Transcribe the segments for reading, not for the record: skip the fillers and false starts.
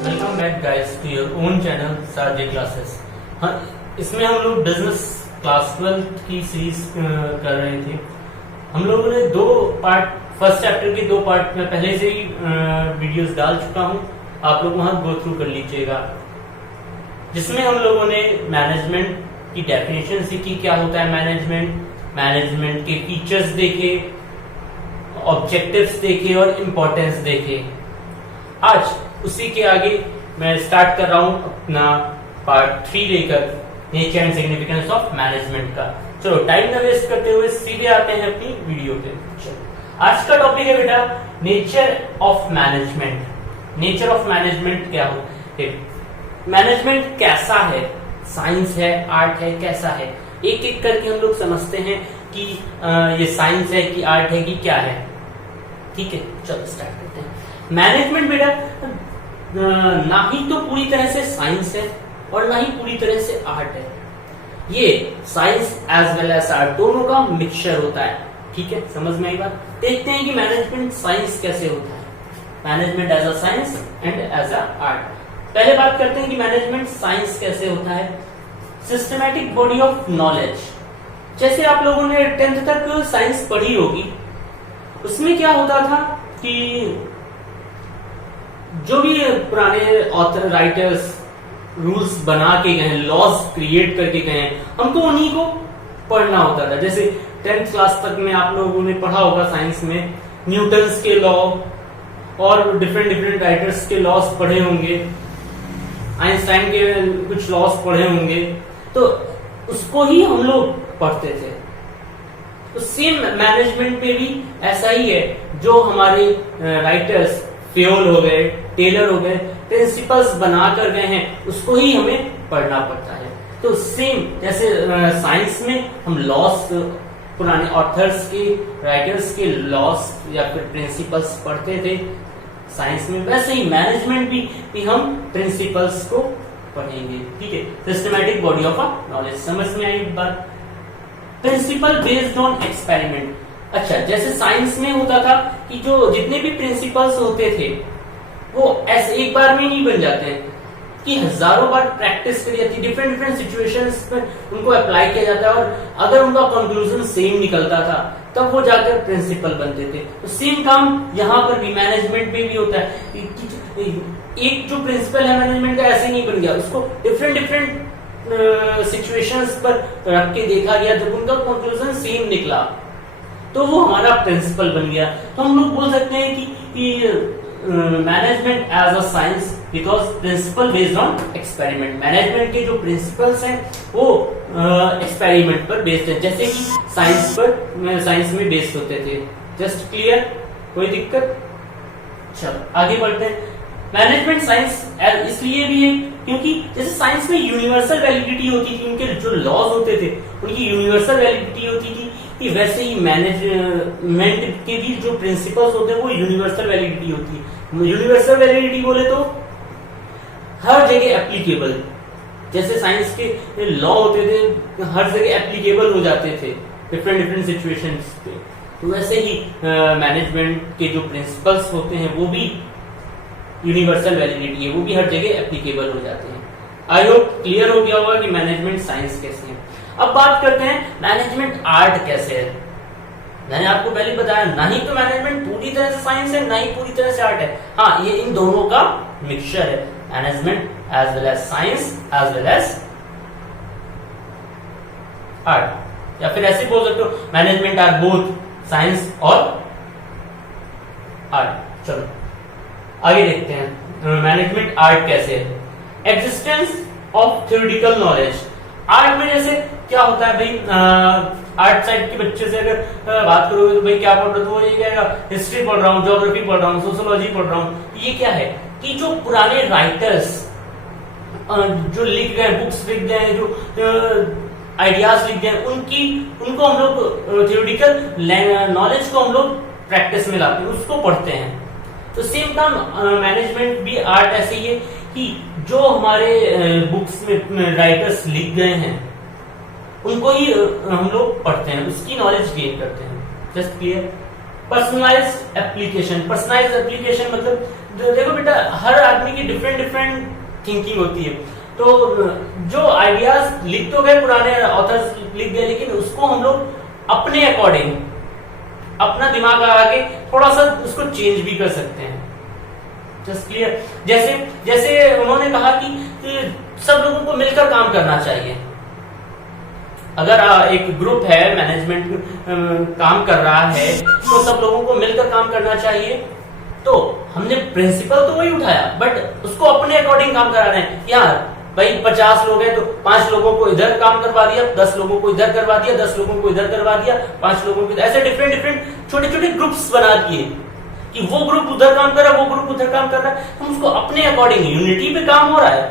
Welcome back guys to your own channel Saje classes. हाँ, इसमें हम लोग बिजनेस क्लास 12 की सीरीज कर रहे थे। हम लोगों ने दो पार्ट, फर्स्ट चैप्टर के दो पार्ट में पहले से ही वीडियोस डाल चुका हूं, आप लोग वहां गो थ्रू कर लीजिएगा, जिसमें हम लोगों ने मैनेजमेंट की डेफिनेशन सीखी, क्या होता है मैनेजमेंट के फीचर्स देखे, ऑब्जेक्टिव्स देखे और इम्पोर्टेंस देखे। आज उसी के आगे मैं स्टार्ट कर रहा हूं अपना पार्ट 3 लेकर, nature and significance of management का। चलो टाइम न वेस्ट करते हुए सीधे आते हैं अपनी वीडियो पे। चलो आज का टॉपिक है बेटा nature of management. Nature of management क्या हो, मैनेजमेंट कैसा है, साइंस है, आर्ट है, कैसा है, एक एक करके हम लोग समझते हैं कि ये साइंस है कि आर्ट है कि क्या है। ठीक है, चलो स्टार्ट करते हैं। मैनेजमेंट बेटा ना ही तो पूरी तरह से साइंस है और ना ही पूरी तरह से आर्ट है, ये science as well as art दोनों का मिक्सचर होता है। ठीक है, समझ में आई बात। देखते हैं कि मैनेजमेंट साइंस कैसे होता है, management as a science and as a art. पहले बात करते हैं कि मैनेजमेंट साइंस कैसे होता है। सिस्टमैटिक बॉडी ऑफ नॉलेज, जैसे आप लोगों ने 10th तक साइंस पढ़ी होगी, उसमें क्या होता था कि जो भी पुराने ऑथर राइटर्स रूल्स बना के गए, लॉज क्रिएट करके गए, हमको उन्हीं को पढ़ना होता था। जैसे 10th क्लास तक में आप लोगों ने पढ़ा होगा साइंस में, न्यूटन्स के लॉ और डिफरेंट राइटर्स के लॉज पढ़े होंगे, आइंस्टाइन के कुछ लॉज पढ़े होंगे, तो उसको ही हम लोग पढ़ते थे। तो सेम मैनेजमेंट में भी ऐसा ही है, जो हमारे राइटर्स फेयोल हो गए, टेलर हो गए, प्रिंसिपल्स बना कर गए हैं, उसको ही हमें पढ़ना पड़ता है। तो सेम जैसे साइंस में हम लॉस पुराने ऑथर्स के, राइटर्स के लॉस या फिर प्रिंसिपल्स पढ़ते थे साइंस में, वैसे ही मैनेजमेंट भी हम प्रिंसिपल्स को पढ़ेंगे। ठीक है, systematic body of a knowledge, समझ में आई बात। Principal based on experiment. अच्छा, जैसे साइंस में होता था कि जो जितने भी प्रिंसिपल्स होते थे वो ऐसे एक बार में नहीं बन जाते हैं, कि हजारों बार प्रैक्टिस करी जाती है, डिफरेंट सिचुएशंस में उनको अप्लाई किया जाता है, और अगर उनका कंक्लूजन सेम निकलता था तब वो जाकर प्रिंसिपल बनते थे। तो सेम काम यहाँ पर भी मैनेजमेंट में भी होता है कि एक जो प्रिंसिपल है मैनेजमेंट का ऐसे नहीं बन गया, उसको डिफरेंट सिचुएशंस पर रख के देखा गया, जब उनका कंक्लूजन सेम निकला तो वो हमारा प्रिंसिपल बन गया। तो हम लोग बोल सकते हैं कि management as a science because principle based on experiment. Management के जो प्रिंसिपल्स हैं वो एक्सपेरिमेंट पर बेस्ड है, जैसे कि साइंस में बेस्ड होते थे। जस्ट क्लियर, कोई दिक्कत? चलो आगे बढ़ते हैं। मैनेजमेंट साइंस इसलिए भी है क्योंकि जैसे साइंस में यूनिवर्सल वैलिडिटी होती थी, उनके जो लॉज होते थे उनकी यूनिवर्सल वैलिडिटी होती थी, कि वैसे ही मैनेजमेंट के भी जो प्रिंसिपल्स होते हैं वो यूनिवर्सल वैलिडिटी होती है। यूनिवर्सल वैलिडिटी बोले तो हर जगह एप्लीकेबल, जैसे साइंस के लॉ होते थे हर जगह एप्लीकेबल हो जाते थे डिफरेंट सिचुएशंस पे, तो वैसे ही मैनेजमेंट के जो प्रिंसिपल्स होते हैं वो भी यूनिवर्सल वैलिडिटी है, वो भी हर जगह एप्लीकेबल हो जाते हैं। आई होप क्लियर हो गया होगा कि मैनेजमेंट साइंस कैसे है। अब बात करते हैं मैनेजमेंट आर्ट कैसे है। मैंने आपको पहले बताया, ना ही तो मैनेजमेंट पूरी तरह से साइंस है, ना ही पूरी तरह से आर्ट है। हाँ, ये इन दोनों का मिक्सचर है, management as well as science as well as art, या फिर ऐसे बोल सकते हो मैनेजमेंट आर बोथ साइंस और आर्ट। चलो आगे देखते हैं मैनेजमेंट आर्ट कैसे है। Existence of theoretical knowledge. Art में जैसे क्या होता है भाई, आर्ट साइड के बच्चे से अगर बात करोगे तो भाई क्या पढ़ रहे हो, तो वो ये कहेगा हिस्ट्री पढ़ रहा हूँ, ज्योग्राफी पढ़ रहा हूँ, सोशियोलॉजी पढ़ रहा हूँ। ये क्या है कि जो पुराने राइटर्स जो लिख गए, बुक्स लिख गए, जो आइडियाज लिख गए, उनको हम लोग थ्योरेटिकल नॉलेज को हम लोग प्रैक्टिस में लाते हैं, उसको पढ़ते हैं। तो सेम काम मैनेजमेंट भी आर्ट ऐसे ही है कि जो हमारे बुक्स में राइटर्स लिख गए हैं उनको ही हम लोग पढ़ते हैं, उसकी नॉलेज गेन करते हैं। Just clear? Personalised application. Personalised application मतलब देखो बेटा, हर आदमी की डिफरेंट डिफरेंट थिंकिंग होती है। तो जो आइडियाज लिख तो गए, पुराने ऑथर्स लिख गए, लेकिन उसको हम लोग अपने अकॉर्डिंग, अपना दिमाग लगा के थोड़ा सा उसको चेंज भी कर सकते हैं। Just clear. जैसे जैसे उन्होंने कहा कि सब लोगों को मिलकर काम करना चाहिए। अगर एक ग्रुप है, मैनेजमेंट काम कर रहा है, तो सब लोगों को मिलकर काम करना चाहिए। तो हमने प्रिंसिपल तो वही उठाया, बट उसको अपने अकॉर्डिंग काम करा रहे हैं। यार भाई 50 लोग हैं तो 5 लोगों को इधर काम करवा दिया, 10 लोगों को इधर करवा दिया, 10 लोगों को इधर करवा दिया, 5 लोगों को, ऐसे डिफरेंट डिफरेंट छोटे छोटे ग्रुप्स बना दिए कि वो ग्रुप उधर काम कर रहा है, वो ग्रुप उधर काम कर रहा है। हम उसको अपने अकॉर्डिंग, यूनिटी पे काम हो रहा है,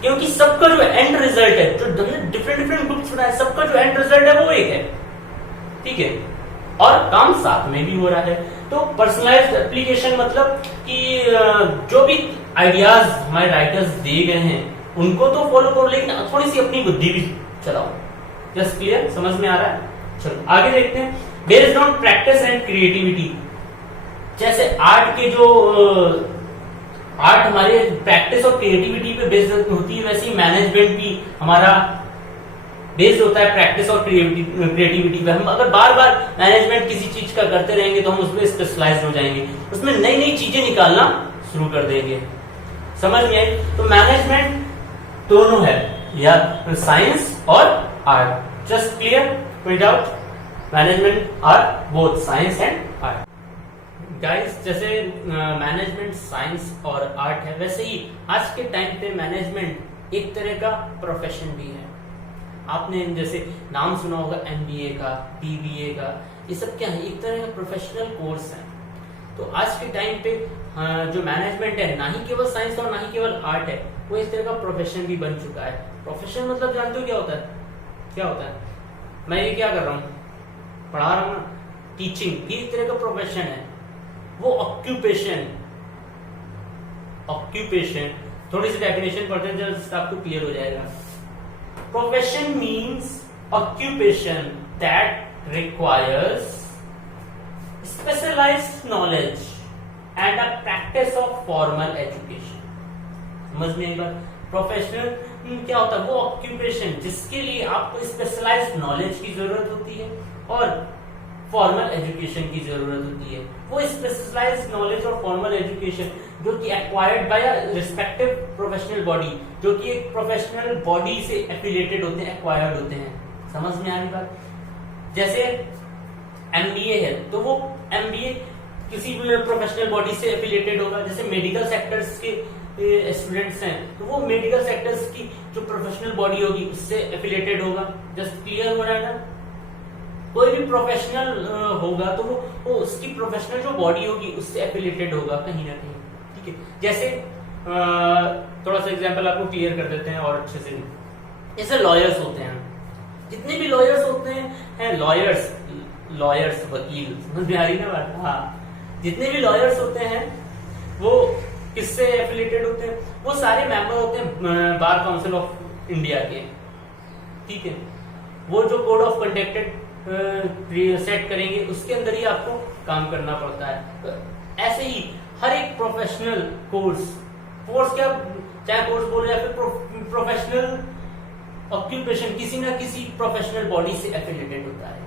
क्योंकि सबका जो एंड रिजल्ट है, जो डिफरेंट डिफरेंट ग्रुप्स बनाए, सबका जो एंड रिजल्ट है वो एक है, ठीक है, और काम साथ में भी हो रहा है। तो पर्सनलाइज्ड एप्लीकेशन मतलब कि जो भी आइडियाज हमारे राइटर्स दिए गए हैं उनको तो फॉलो करो, लेकिन थोड़ी सी अपनी बुद्धि भी चलाओ। जस्ट क्लियर, समझ में आ रहा है? चलो आगे देखते हैं। Based on practice and creativity, जैसे आर्ट के जो आर्ट हमारे प्रैक्टिस और क्रिएटिविटी पे बेस्ड होती है, वैसे ही मैनेजमेंट भी हमारा बेस्ड होता है प्रैक्टिस और क्रिएटिविटी पे। हम अगर बार बार मैनेजमेंट किसी चीज का करते रहेंगे तो हम उसमें स्पेशलाइज्ड हो जाएंगे, उसमें नई नई चीजें निकालना शुरू कर देंगे। समझ में आई? तो मैनेजमेंट दोनों है, या साइंस और आर्ट। Just clear? कोई doubt? Management are both science and art. Guys, जैसे मैनेजमेंट साइंस और आर्ट है, वैसे ही आज के टाइम पे मैनेजमेंट एक तरह का प्रोफेशन भी है। आपने जैसे नाम सुना होगा एमबीए का, बीबीए का, ये सब क्या है? एक तरह का प्रोफेशनल कोर्स है। तो आज के टाइम पे जो मैनेजमेंट है, ना ही केवल साइंस और ना ही केवल आर्ट है, वो इस तरह का प्रोफेशन भी बन चुका है। प्रोफेशन मतलब जानते हो क्या होता है? क्या होता है? मैं ये क्या कर रहा हूँ, पढ़ा रहा हूँ ना, टीचिंग, ये एक तरह का प्रोफेशन है। वो ऑक्यूपेशन, ऑक्यूपेशन थोड़ी सी डेफिनेशन पढ़ते हैं जब आपको क्लियर हो जाएगा। Profession means occupation that requires specialised knowledge and a practice of formal education. समझ में आई बात? प्रोफेशनल क्या होता है? वो ऑक्यूपेशन जिसके लिए आपको स्पेशलाइज्ड नॉलेज की जरूरत होती है और फॉर्मल एजुकेशन की जरूरत होती है। वो स्पेशलाइज्ड नॉलेज और फॉर्मल एजुकेशन जो कि acquired by respective professional body, जो कि एक प्रोफेशनल बॉडी से एफिलिएटेड होते हैं, एक्वायर्ड होते हैं। समझ में आ रही बात? जैसे एमबीए है तो वो एमबीए किसी भी प्रोफेशनल बॉडी से एफिलिएटेड होगा। जैसे मेडिकल सेक्टर्स के स्टूडेंट्स हैं तो वो मेडिकल सेक्टर्स की जो प्रोफेशनल बॉडी होगी उससे एफिलिएटेड होगा। जस्ट क्लियर हो रहा है ना? कोई भी प्रोफेशनल होगा तो वो उसकी प्रोफेशनल जो बॉडी होगी उससे एफिलिएटेड होगा कहीं ना कहीं, ठीक है। जैसे थोड़ा सा एग्जांपल आपको क्लियर कर देते हैं और अच्छे से। जैसे लॉयर्स होते हैं, जितने भी लॉयर्स होते हैं, लॉयर्स वकील, समझ में आ रही ना बात? हाँ, जितने भी लॉयर्स होते हैं वो किससे एफिलिएटेड होते हैं? वो सारे मेंबर होते हैं बार काउंसिल ऑफ इंडिया के, ठीक है। वो जो कोड ऑफ कंडक्ट सेट करेंगे उसके अंदर ही आपको काम करना पड़ता है। तो ऐसे ही हर एक प्रोफेशनल कोर्स क्या, चाहे कोर्स बोले या फिर प्रोफेशनल ऑक्यूपेशन, किसी ना किसी प्रोफेशनल बॉडी से एफिलिएटेड होता है,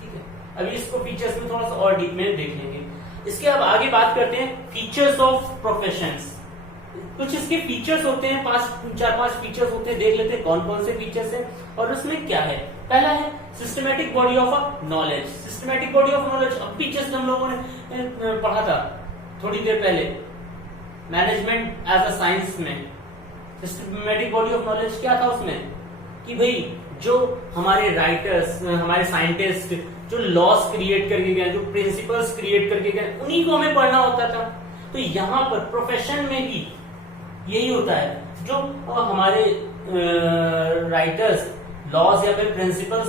ठीक है। अभी इसको फीचर्स में थोड़ा सा और डीप में देख लेंगे। इसके अब आगे बात करते हैं फीचर्स ऑफ प्रोफेशंस। कुछ इसके फीचर्स होते हैं, 4-5 फीचर्स होते हैं, देख लेते हैं कौन कौन से फीचर्स हैं और उसमें क्या है। पहला है systematic body of a knowledge. Systematic body of knowledge अब फीचर्स हम लोगों ने पढ़ा था थोड़ी देर पहले मैनेजमेंट एज अ साइंस में। सिस्टमैटिक बॉडी ऑफ नॉलेज क्या था उसमें कि भाई जो हमारे राइटर्स, हमारे साइंटिस्ट जो लॉस क्रिएट करके गए, जो प्रिंसिपल्स क्रिएट करके गए, उन्हीं को हमें पढ़ना होता था। तो यहाँ पर प्रोफेशन में भी यही होता है, जो हमारे राइटर्स लॉज या फिर प्रिंसिपल्स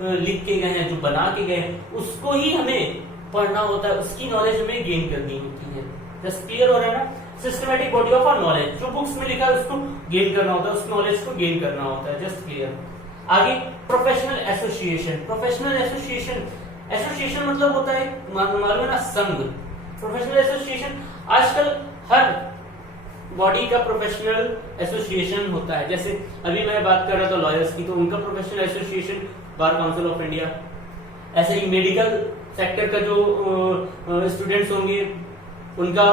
लिख के गए हैं, जो बना के गए हैं, उसको ही हमें पढ़ना होता है, उसकी नॉलेज हमें गेन करनी होती है। जस्ट क्लियर हो रहा है ना? Systematic body of our knowledge, जो बुक्स में लिखा है उसको गेन करना होता है, उस नॉलेज को गेन करना होता है। Just clear. आगे professional association. Professional association association मतलब होता है मालूम है ना, संघ। प्रोफेशनल एसोसिएशन आजकल हर बॉडी का प्रोफेशनल एसोसिएशन होता है। जैसे अभी मैं बात कर रहा था लॉयर्स की, तो उनका professional association bar council of India. ऐसे ही मेडिकल सेक्टर का जो स्टूडेंट्स होंगे उनका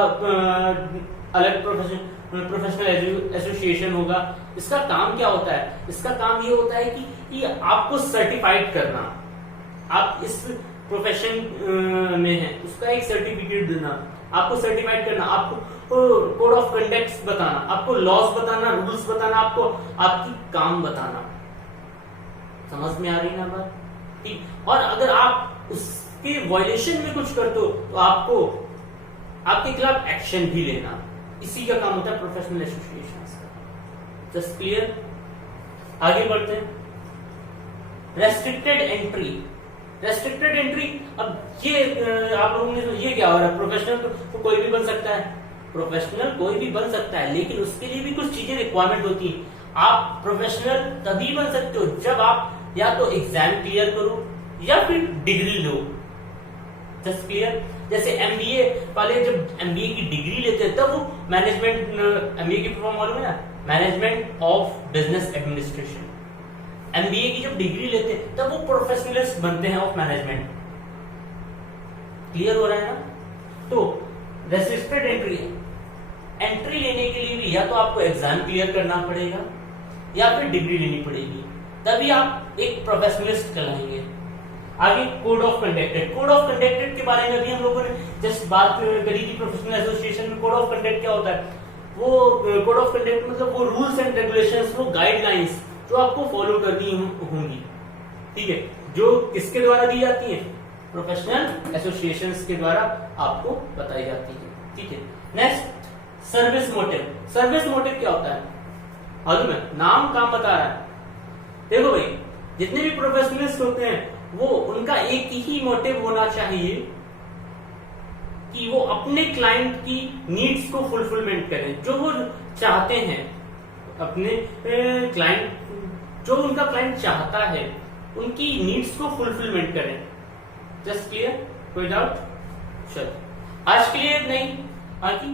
अलग प्रोफेशनल एसोसिएशन होगा। इसका काम क्या होता है? इसका काम ये होता है कि आपको सर्टिफाइड करना, आप इस प्रोफेशन में हैं उसका एक सर्टिफिकेट देना, आपको सर्टिफाइड करना, आपको कोड ऑफ कंडक्ट बताना, आपको लॉस बताना, रूल्स बताना, आपको आपकी काम बताना। समझ में आ रही है ना बात? ठीक। और अगर आप उसके वायलेशन में कुछ करते हो तो आपको आपके खिलाफ एक्शन भी लेना। इसी का काम होता है प्रोफेशनल एसोसिएशन का। Just clear? आगे बढ़ते हैं। Restricted entry. रेस्ट्रिक्टेड एंट्री, अब ये आप लोगों ने ये क्या हो रहा है? प्रोफेशनल तो कोई भी बन सकता है, प्रोफेशनल कोई भी बन सकता है, लेकिन उसके लिए भी कुछ चीजें रिक्वायरमेंट होती है। आप प्रोफेशनल तभी बन सकते हो जब आप या तो एग्जाम क्लियर करो या फिर डिग्री लो। Just clear? जैसे एमबीए वाले जब एमबीए की डिग्री लेते हैं तब वो मैनेजमेंट, एमबीए की फॉर्म मालूम है ना, management of business administration. MBA की जब डिग्री लेते हैं तब वो प्रोफेशनलिस्ट बनते हैं ऑफ मैनेजमेंट। क्लियर हो रहा है ना? तो रेस्ट्रिक्टेड एंट्री लेने के लिए भी या तो आपको एग्जाम क्लियर करना पड़ेगा या फिर डिग्री लेनी पड़ेगी, तभी आप एक प्रोफेशनलिस्ट कहलाएंगे। आगे code of conduct. Code of conduct के बारे में भी हम लोगों ने जस्ट बात करी थी। प्रोफेशनल एसोसिएशन में कोड ऑफ कंडक्ट क्या होता है? वो कोड ऑफ कंडक्ट मतलब वो रूल्स एंड रेगुलेशंस, वो गाइडलाइंस जो आपको फॉलो करनी होंगी। ठीक है? जो किसके द्वारा दी जाती है? प्रोफेशनल एसोसिएशंस के द्वारा आपको बताई जाती है। ठीक है? Next, service motive. Service motive क्या होता है? मालूम है? नाम काम बता रहा है। देखो भाई, जितने भी प्रोफेशनलिस्ट होते हैं वो उनका एक ही मोटिव होना चाहिए कि वो अपने क्लाइंट की नीड्स को फुलफिलमेंट करें, जो वो चाहते हैं। अपने क्लाइंट, जो उनका क्लाइंट चाहता है उनकी नीड्स को फुलफिलमेंट करें। Just clear? कोई डाउट? चलो, आज के लिए नहीं, बाकी